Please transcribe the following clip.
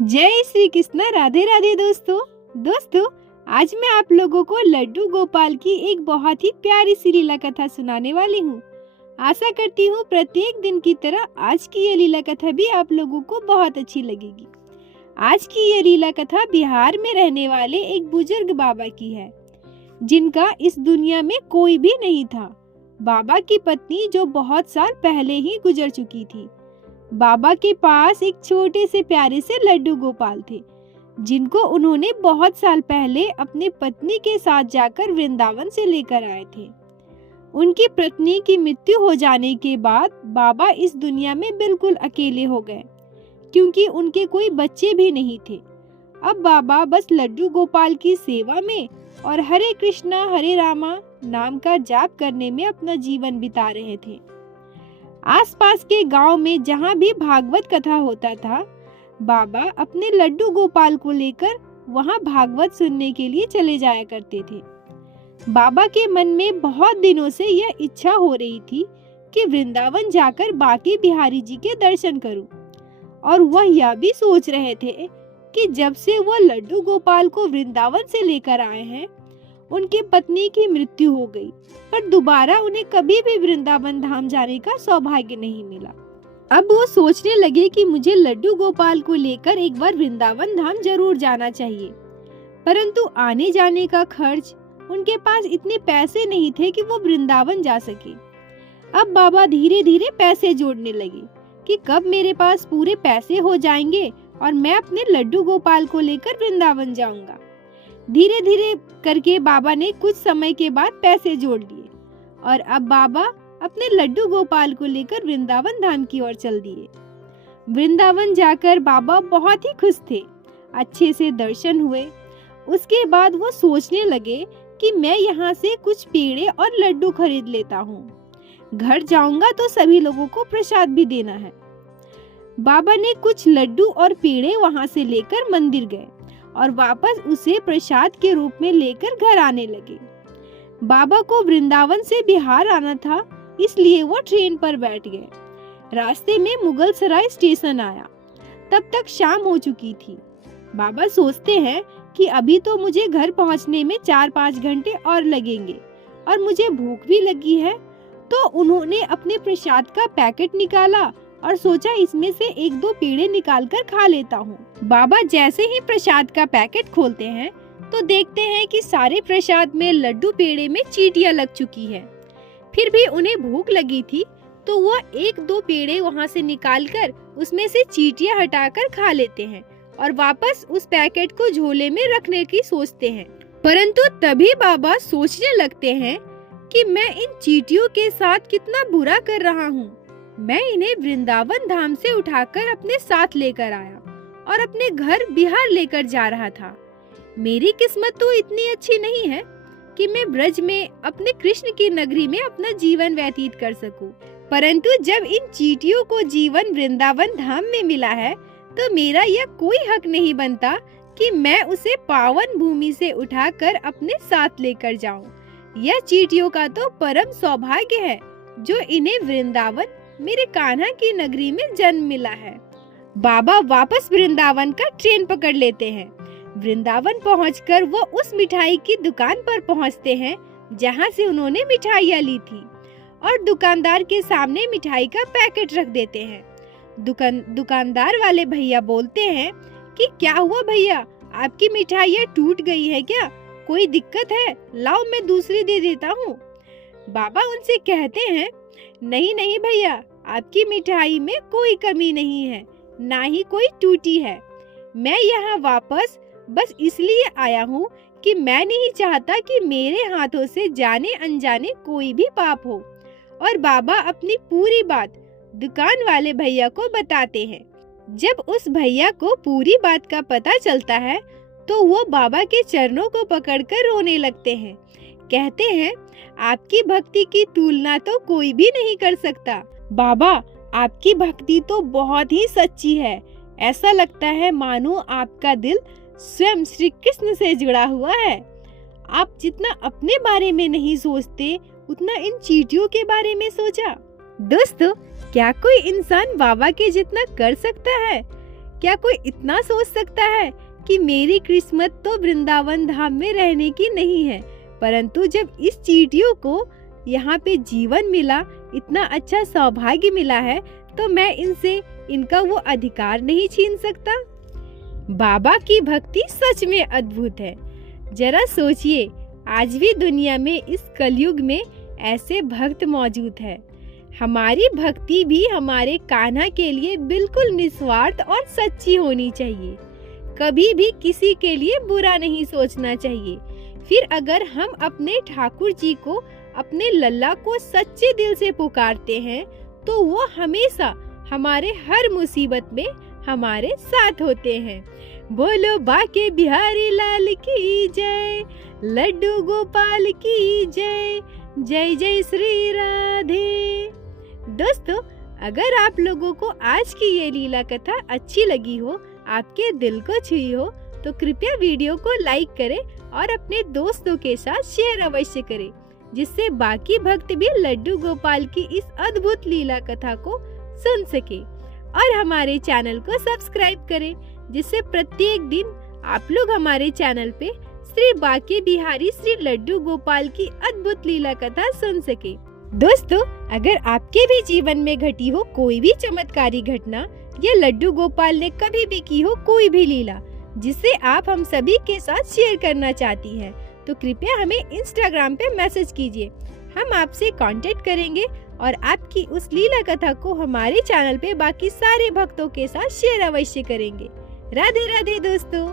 जय श्री कृष्ण। राधे राधे दोस्तों, आज मैं आप लोगों को लड्डू गोपाल की एक बहुत ही प्यारी सी लीला कथा सुनाने वाली हूँ। आशा करती हूँ प्रत्येक दिन की तरह आज की ये लीला कथा भी आप लोगों को बहुत अच्छी लगेगी। आज की ये लीला कथा बिहार में रहने वाले एक बुजुर्ग बाबा की है, जिनका इस दुनिया में कोई भी नहीं था। बाबा की पत्नी जो बहुत साल पहले ही गुजर चुकी थी। बाबा के पास एक छोटे से प्यारे से लड्डू गोपाल थे, जिनको उन्होंने बहुत साल पहले अपनी पत्नी के साथ जाकर वृंदावन से लेकर आए थे। उनकी पत्नी की मृत्यु हो जाने के बाद बाबा इस दुनिया में बिल्कुल अकेले हो गए, क्योंकि उनके कोई बच्चे भी नहीं थे। अब बाबा बस लड्डू गोपाल की सेवा में और हरे कृष्णा हरे रामा नाम का जाप करने में अपना जीवन बिता रहे थे। आसपास के गांव में जहां भी भागवत कथा होता था, बाबा अपने लड्डू गोपाल को लेकर वहां भागवत सुनने के लिए चले जाया करते थे। बाबा के मन में बहुत दिनों से यह इच्छा हो रही थी कि वृंदावन जाकर बाकी बिहारी जी के दर्शन करूं, और वह यह भी सोच रहे थे कि जब से वह लड्डू गोपाल को वृंदावन से लेकर आए हैं, उनकी पत्नी की मृत्यु हो गई, पर दोबारा उन्हें कभी भी वृंदावन धाम जाने का सौभाग्य नहीं मिला। अब वो सोचने लगे कि मुझे लड्डू गोपाल को लेकर एक बार वृंदावन धाम जरूर जाना चाहिए, परंतु आने जाने का खर्च, उनके पास इतने पैसे नहीं थे कि वो वृंदावन जा सके। अब बाबा धीरे धीरे पैसे जोड़ने लगे कि कब मेरे पास पूरे पैसे हो जाएंगे और मैं अपने लड्डू गोपाल को लेकर वृंदावन जाऊंगा। धीरे धीरे करके बाबा ने कुछ समय के बाद पैसे जोड़ लिए और अब बाबा अपने लड्डू गोपाल को लेकर वृंदावन धाम की ओर चल दिए। वृंदावन जाकर बाबा बहुत ही खुश थे। अच्छे से दर्शन हुए। उसके बाद वो सोचने लगे कि मैं यहाँ से कुछ पेड़े और लड्डू खरीद लेता हूँ। घर जाऊंगा तो सभी लोगों को प्रसाद भी देना है। बाबा ने कुछ लड्डू और पेड़े वहाँ से लेकर मंदिर गए और वापस उसे प्रसाद के रूप में लेकर घर आने लगे। बाबा को वृंदावन से बिहार आना था, इसलिए वो ट्रेन पर बैठ गए। रास्ते में मुगल सराय स्टेशन आया। तब तक शाम हो चुकी थी। बाबा सोचते हैं कि अभी तो मुझे घर पहुंचने में 4-5 घंटे और लगेंगे और मुझे भूख भी लगी है, तो उन्होंने अपने प्रसाद का पैकेट निकाला और सोचा इसमें से 1-2 पेड़े निकालकर खा लेता हूँ। बाबा जैसे ही प्रसाद का पैकेट खोलते हैं तो देखते हैं कि सारे प्रसाद में लड्डू पेड़े में चींटियां लग चुकी है। फिर भी उन्हें भूख लगी थी, तो वह 1-2 पेड़े वहाँ से निकालकर उसमें से चींटियां हटाकर खा लेते हैं और वापस उस पैकेट को झोले में रखने की सोचते हैं। परंतु तभी बाबा सोचने लगते हैं कि मैं इन चींटियों के साथ कितना बुरा कर रहा हूँ। मैं इन्हें वृंदावन धाम से उठाकर अपने साथ लेकर आया और अपने घर बिहार लेकर जा रहा था। मेरी किस्मत तो इतनी अच्छी नहीं है कि मैं ब्रज में अपने कृष्ण की नगरी में अपना जीवन व्यतीत कर सकूं। परंतु जब इन चींटियों को जीवन वृंदावन धाम में मिला है, तो मेरा यह कोई हक नहीं बनता कि मैं उसे पावन भूमि से उठाकर अपने साथ लेकर जाऊं। यह चींटियों का तो परम सौभाग्य है जो इन्हें वृंदावन मेरे कान्हा की नगरी में जन्म मिला है। बाबा वापस वृंदावन का ट्रेन पकड़ लेते हैं। वृंदावन पहुंचकर वो उस मिठाई की दुकान पर पहुंचते हैं जहां से उन्होंने मिठाइयाँ ली थी, और दुकानदार के सामने मिठाई का पैकेट रख देते हैं। दुकानदार वाले भैया बोलते हैं कि क्या हुआ भैया, आपकी मिठाइयाँ टूट गई है क्या? कोई दिक्कत है? लाओ मैं दूसरी दे देता हूँ। बाबा उनसे कहते हैं, नहीं नहीं भैया, आपकी मिठाई में कोई कमी नहीं है, ना ही कोई टूटी है। मैं यहाँ वापस बस इसलिए आया हूँ कि मैं नहीं चाहता कि मेरे हाथों से जाने अनजाने कोई भी पाप हो। और बाबा अपनी पूरी बात दुकान वाले भैया को बताते हैं। जब उस भैया को पूरी बात का पता चलता है, तो वो बाबा के चरणों को पकड़कर रोने लगते हैं। कहते हैं, आपकी भक्ति की तुलना तो कोई भी नहीं कर सकता। बाबा, आपकी भक्ति तो बहुत ही सच्ची है। ऐसा लगता है मानो आपका दिल स्वयं श्री कृष्ण से जुड़ा हुआ है। आप जितना अपने बारे में नहीं सोचते, उतना इन चींटियों के बारे में सोचा। दोस्तों, क्या कोई इंसान बाबा के जितना कर सकता है? क्या कोई इतना सोच सकता है कि मेरी किस्मत तो वृंदावन धाम में रहने की नहीं है, परंतु जब इस चींटियों को यहाँ पे जीवन मिला, इतना अच्छा सौभाग्य मिला है, तो मैं इनसे इनका वो अधिकार नहीं छीन सकता। बाबा की भक्ति सच में अद्भुत है। जरा सोचिए, आज भी दुनिया में इस कलयुग में ऐसे भक्त मौजूद है। हमारी भक्ति भी हमारे कान्हा के लिए बिल्कुल निस्वार्थ और सच्ची होनी चाहिए। कभी भी किसी के लिए बुरा नहीं सोचना चाहिए। फिर अगर हम अपने ठाकुर जी को, अपने लल्ला को सच्चे दिल से पुकारते हैं, तो वो हमेशा हमारे हर मुसीबत में हमारे साथ होते हैं। बोलो बाके बिहारी लाल की जय, लड्डू गोपाल की जय, जय जय श्री राधे। दोस्तों, अगर आप लोगों को आज की ये लीला कथा अच्छी लगी हो, आपके दिल को छुई हो, तो कृपया वीडियो को लाइक करें और अपने दोस्तों के साथ शेयर अवश्य करें, जिससे बाकी भक्त भी लड्डू गोपाल की इस अद्भुत लीला कथा को सुन सके। और हमारे चैनल को सब्सक्राइब करें, जिससे प्रत्येक दिन आप लोग हमारे चैनल पे श्री बाके बिहारी श्री लड्डू गोपाल की अद्भुत लीला कथा सुन सके। दोस्तों, अगर आपके भी जीवन में घटी हो कोई भी चमत्कारी घटना, या लड्डू गोपाल ने कभी भी की हो कोई भी लीला जिसे आप हम सभी के साथ शेयर करना चाहती हैं, तो कृपया हमें इंस्टाग्राम पे मैसेज कीजिए। हम आपसे कांटेक्ट करेंगे और आपकी उस लीला कथा को हमारे चैनल पे बाकी सारे भक्तों के साथ शेयर अवश्य करेंगे। राधे राधे दोस्तों।